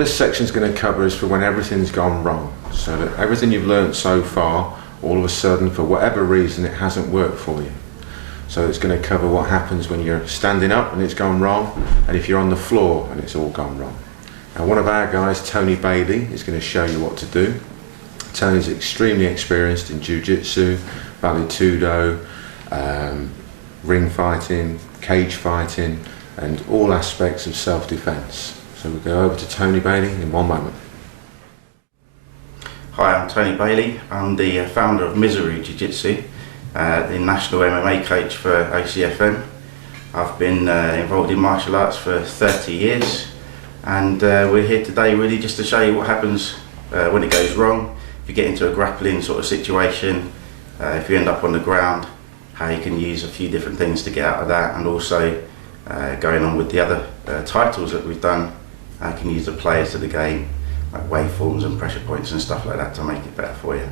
this section is going to cover is for when everything's gone wrong. So that everything you've learnt so far, all of a sudden, for whatever reason, it hasn't worked for you. So it's going to cover what happens when you're standing up and it's gone wrong, and if you're on the floor and it's all gone wrong. Now, one of our guys, Tony Bailey, is going to show you what to do. Tony's extremely experienced in jiu-jitsu, vale tudo, ring fighting, cage fighting, and all aspects of self-defense. So we'll go over to Tony Bailey in one moment. Hi, I'm Tony Bailey. I'm the founder of Misery Jiu-Jitsu, the national MMA coach for OCFM. I've been involved in martial arts for 30 years, and we're here today really just to show you what happens when it goes wrong. If you get into a grappling sort of situation, if you end up on the ground, how you can use a few different things to get out of that, and also going on with the other titles that we've done, I can use the players to the game, like waveforms and pressure points and stuff like that to make it better for you.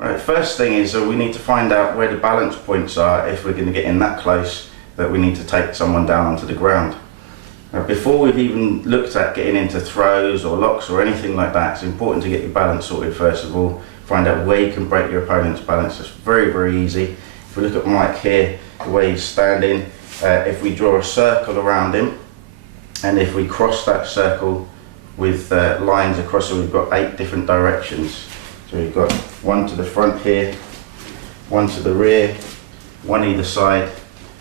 Right, first thing is we need to find out where the balance points are if we're going to get in that close that we need to take someone down onto the ground. Now, before we've even looked at getting into throws or locks or anything like that, it's important to get your balance sorted first of all. Find out where you can break your opponent's balance. It's very, very easy. If we look at Mike here, the way he's standing, if we draw a circle around him, and if we cross that circle with lines across, so we've got 8 different directions. So we've got one to the front here, one to the rear, one either side,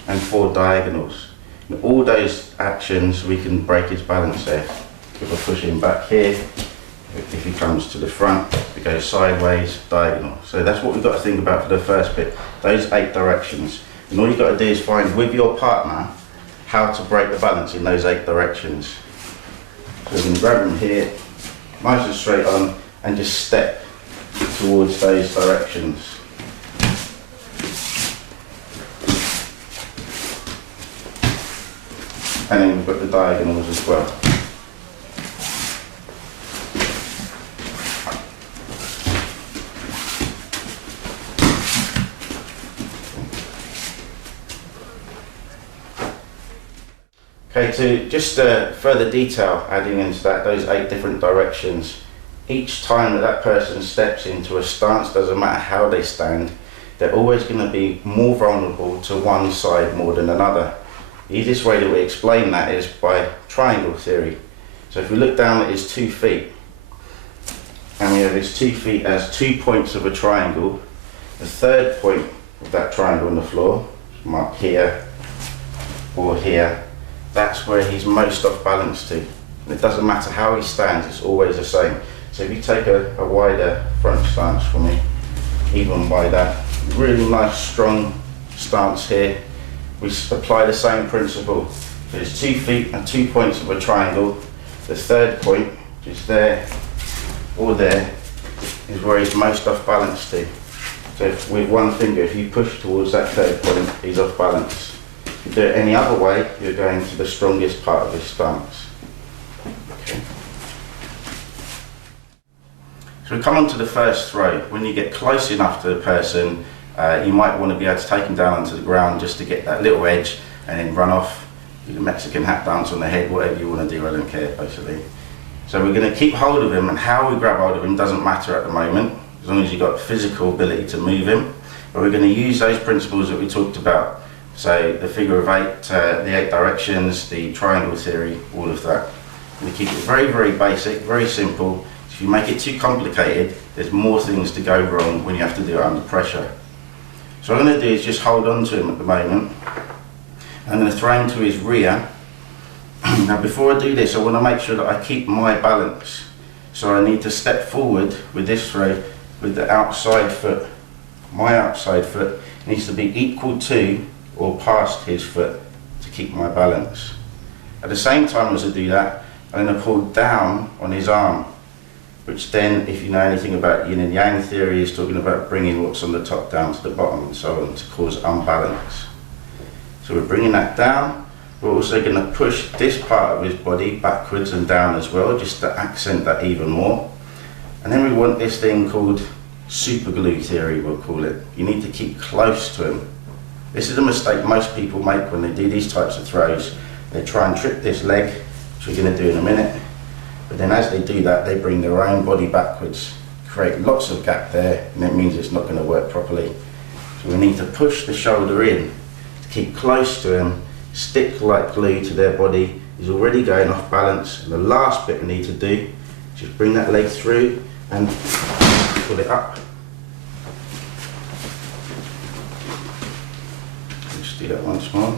and 4 diagonals. And all those actions we can break his balance there. If I push him back here, if he comes to the front, it goes sideways, diagonal. So that's what we've got to think about for the first bit, those 8 directions. And all you've got to do is find with your partner how to break the balance in those 8 directions. So we can grab him here, nice and straight on, and just step towards those directions. And then we've got the diagonals as well. Okay, to just further detail adding into that, those 8 different directions, each time that person steps into a stance, doesn't matter how they stand, they're always going to be more vulnerable to one side more than another. The easiest way that we explain that is by triangle theory. So if we look down at his 2 feet, and we have his 2 feet as 2 points of a triangle, the third point of that triangle on the floor, marked here or here, that's where he's most off balance to. And it doesn't matter how he stands, it's always the same. So if you take a wider front stance for me, even wider, really nice strong stance here, we apply the same principle. So it's 2 feet and 2 points of a triangle. The third point, which is there or there, is where he's most off balance to. So if, with one finger, if you push towards that third point, he's off balance. If you do it any other way, you're going to the strongest part of his stance. Okay. So we come on to the first throw. When you get close enough to the person, you might want to be able to take him down onto the ground just to get that little edge and then run off, do the Mexican hat dance on the head, whatever you want to do, I don't care basically. So we're going to keep hold of him, and how we grab hold of him doesn't matter at the moment, as long as you've got physical ability to move him. But we're going to use those principles that we talked about. So the figure of 8, the 8 directions, the triangle theory, all of that. We keep it very, very basic, very simple. If you make it too complicated, there's more things to go wrong when you have to do it under pressure. So what I'm going to do is just hold on to him at the moment. I'm going to throw him to his rear. Now before I do this, I want to make sure that I keep my balance. So I need to step forward with this throw with the outside foot. My outside foot needs to be equal to or past his foot to keep my balance. At the same time as I do that, I'm going to pull down on his arm, which then, if you know anything about yin and yang theory, is talking about bringing what's on the top down to the bottom and so on to cause unbalance. So we're bringing that down. We're also going to push this part of his body backwards and down as well, just to accent that even more. And then we want this thing called super glue theory, we'll call it. You need to keep close to him. This is a mistake most people make when they do these types of throws. They try and trip this leg, which we're going to do in a minute, But then as they do that, they bring their own body backwards, create lots of gap there, and it means it's not going to work properly. So we need to push the shoulder in to keep close to them, stick like glue to their body. He's already going off balance, and the last bit we need to do is just bring that leg through and pull it up. Just do that once more.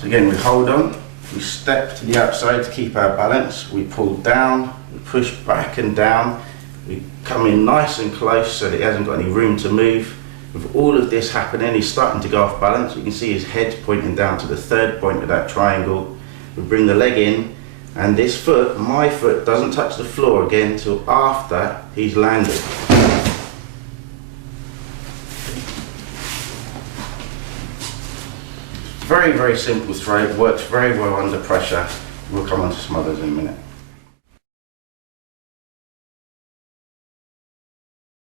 So again, we hold on, we step to the outside to keep our balance, we pull down, we push back and down, we come in nice and close so that he hasn't got any room to move. With all of this happening, he's starting to go off balance. You can see his head pointing down to the third point of that triangle. We bring the leg in, and this foot, my foot, doesn't touch the floor again until after he's landed. Very, very simple throw, works very well under pressure. We'll come on to some others in a minute.